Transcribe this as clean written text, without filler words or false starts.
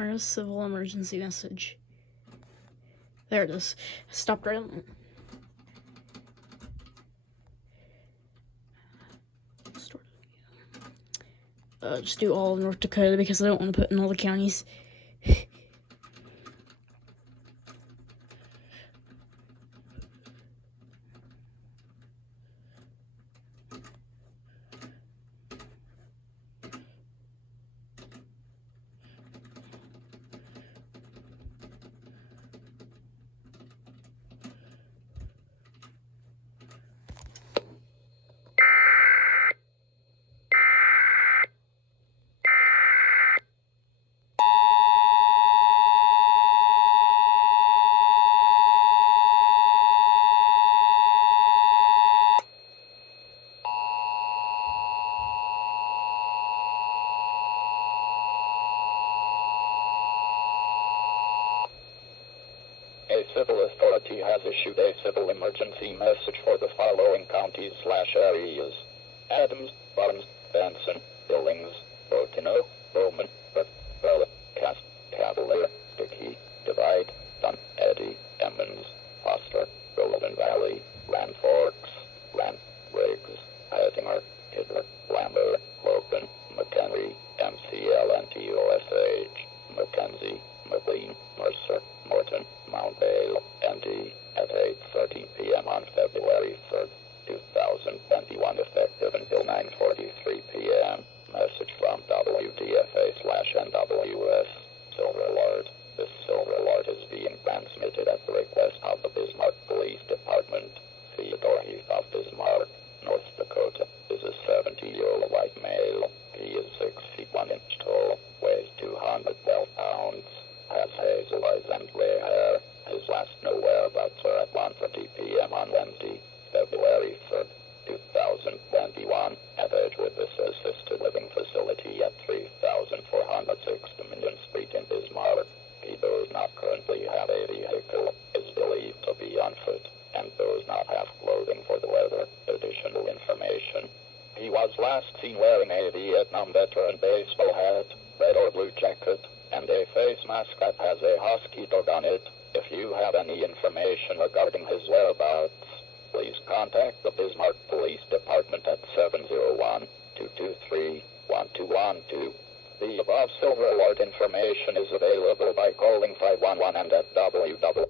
Alright, civil emergency message. There it is. Stopped right on it. Just do all of North Dakota because I don't want to put in all the counties. A civil authority has issued a civil emergency message for the following counties/areas: Adams, Barnes, Benson, Billings, Botino, Bowman, Bella, Cavalier, Dickey, Divide, Dunn, Eddy, Emmons, Foster, Golden Valley, Grand Forks, Grand Riggs, Hatimer, Kidder, Lambert, Logan, McHenry, MCLNTOSH, Mackenzie, McLean, Mercer, Morton, Mount Vale, ND, at 8:30 p.m. on February 3rd, 2021, effective until 9:43 p.m. Message from WDFA/NWS. Silver Alert. This Silver Alert is being transmitted at the request of the Bismarck Police Department. Theodore Heath of Bismarck, North Dakota, is a 70-year-old white male. He is 6 feet 1 inch tall, weighs 212 pounds, has hazel eyes and gray hair. His last known whereabouts were at 1:30 p.m. on Wednesday, February 3rd, 2021, at Edgewood Assisted Living Facility at 3406 Dominion Street in Bismarck. He does not currently have a vehicle, is believed to be on foot, and does not have clothing for the weather. Additional information: he was last seen wearing a Vietnam veteran baseball hat, red or blue jacket, and a face mask that has a husky dog on it. If you have any information regarding his whereabouts, please contact the Bismarck Police Department at 701-223-1212. The above Silver Alert information is available by calling 511 and at www.